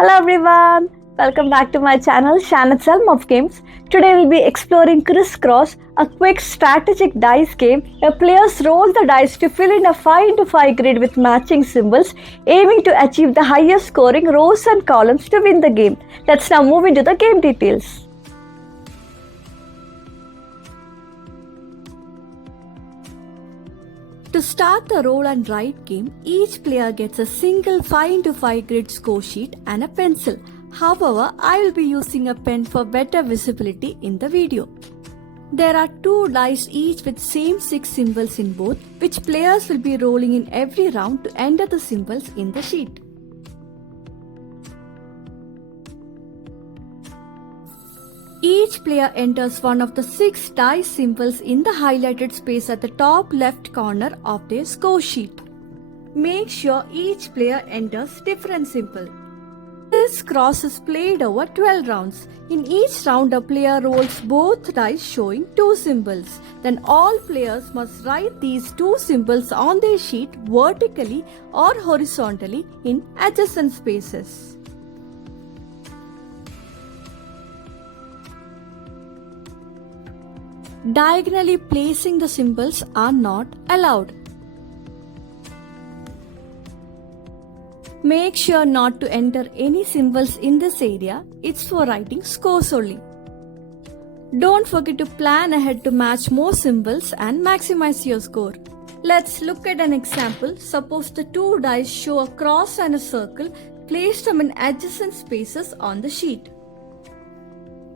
Hello everyone, welcome back to my channel RealmO'Games. Today we'll be exploring Criss Cross, a quick strategic dice game where players roll the dice to fill in a 5x5 grid with matching symbols, aiming to achieve the highest scoring rows and columns to win the game. Let's now move into the game details. To start the roll and write game, each player gets a single 5x5 grid score sheet and a pencil. However, I will be using a pen for better visibility in the video. There are 2 dice each with same 6 symbols in both, which players will be rolling in every round to enter the symbols in the sheet. Each player enters one of the 6 dice symbols in the highlighted space at the top left corner of their score sheet. Make sure each player enters different symbol. Criss Cross is played over 12 rounds. In each round, a player rolls both dice showing 2 symbols. Then all players must write these 2 symbols on their sheet vertically or horizontally in adjacent spaces. Diagonally placing the symbols are not allowed. Make sure not to enter any symbols in this area, it's for writing scores only. Don't forget to plan ahead to match more symbols and maximize your score. Let's look at an example. Suppose the 2 dice show a cross and a circle, place them in adjacent spaces on the sheet.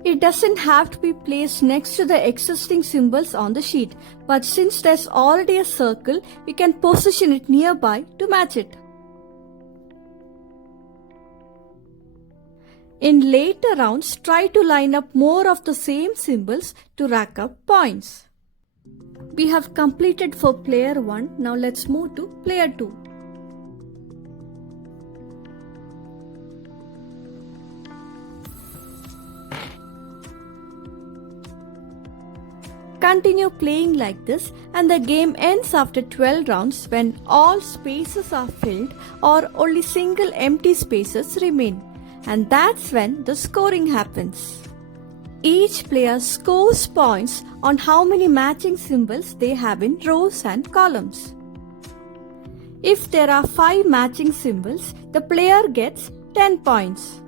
It doesn't have to be placed next to the existing symbols on the sheet, but since there's already a circle, we can position it nearby to match it. In later rounds, try to line up more of the same symbols to rack up points. We have completed for player 1, now let's move to player 2. Continue playing like this and the game ends after 12 rounds when all spaces are filled or only single empty spaces remain. And that's when the scoring happens. Each player scores points on how many matching symbols they have in rows and columns. If there are 5 matching symbols, the player gets 10 points.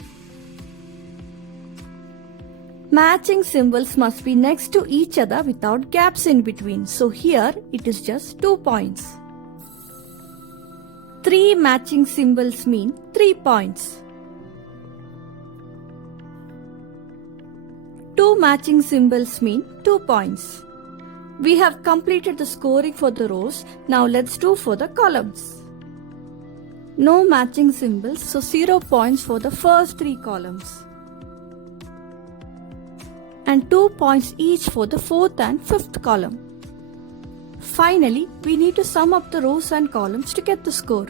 Matching symbols must be next to each other without gaps in between, so here it is just 2 points. 3 matching symbols mean 3 points. 2 matching symbols mean 2 points. We have completed the scoring for the rows, now let's do for the columns. No matching symbols, so 0 points for the first 3 columns. And 2 points each for the 4th and 5th column. Finally, we need to sum up the rows and columns to get the score.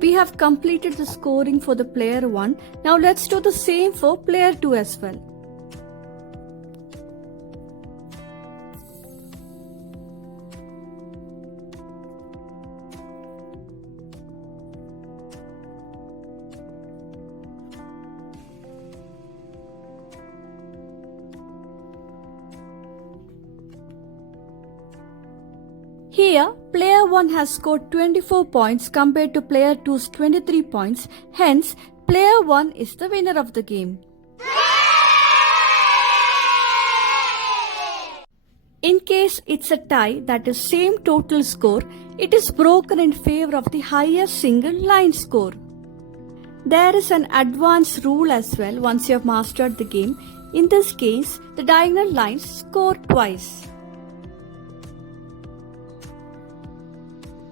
We have completed the scoring for the player 1. Now let's do the same for player 2 as well. Here, player 1 has scored 24 points compared to player 2's 23 points. Hence, player 1 is the winner of the game. In case it's a tie, that is same total score, it is broken in favor of the highest single line score. There is an advanced rule as well once you have mastered the game. In this case, the diagonal lines score twice.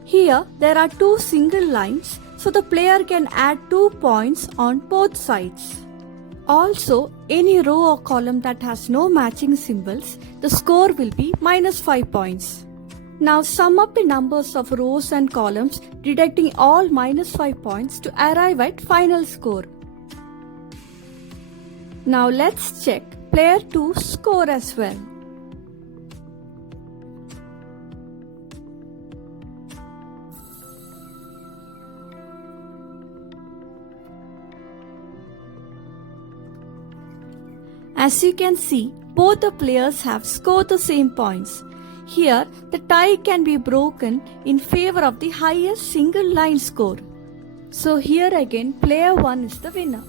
Here, there are 2 single lines, so the player can add 2 points on both sides. Also, any row or column that has no matching symbols, the score will be -5 points. Now sum up the numbers of rows and columns, deducting all -5 points to arrive at final score. Now let's check player 2's score as well. As you can see, both the players have scored the same points. Here, the tie can be broken in favor of the highest single line score. So here again, player 1 is the winner.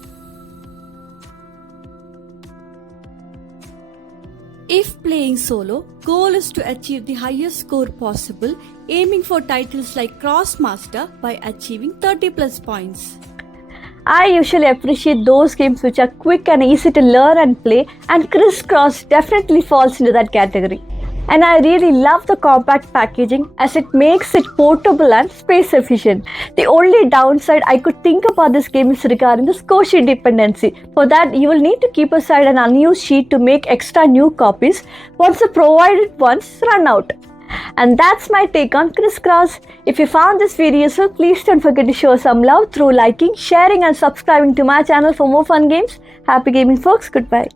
If playing solo, goal is to achieve the highest score possible, aiming for titles like Cross Master by achieving 30 plus points. I usually appreciate those games which are quick and easy to learn and play, and Criss Cross definitely falls into that category. And I really love the compact packaging as it makes it portable and space efficient. The only downside I could think about this game is regarding the score sheet dependency. For that, you will need to keep aside an unused sheet to make extra new copies once the provided ones run out. And that's my take on Criss Cross. If you found this video useful, please don't forget to show some love through liking, sharing and subscribing to my channel for more fun games. Happy gaming folks, goodbye.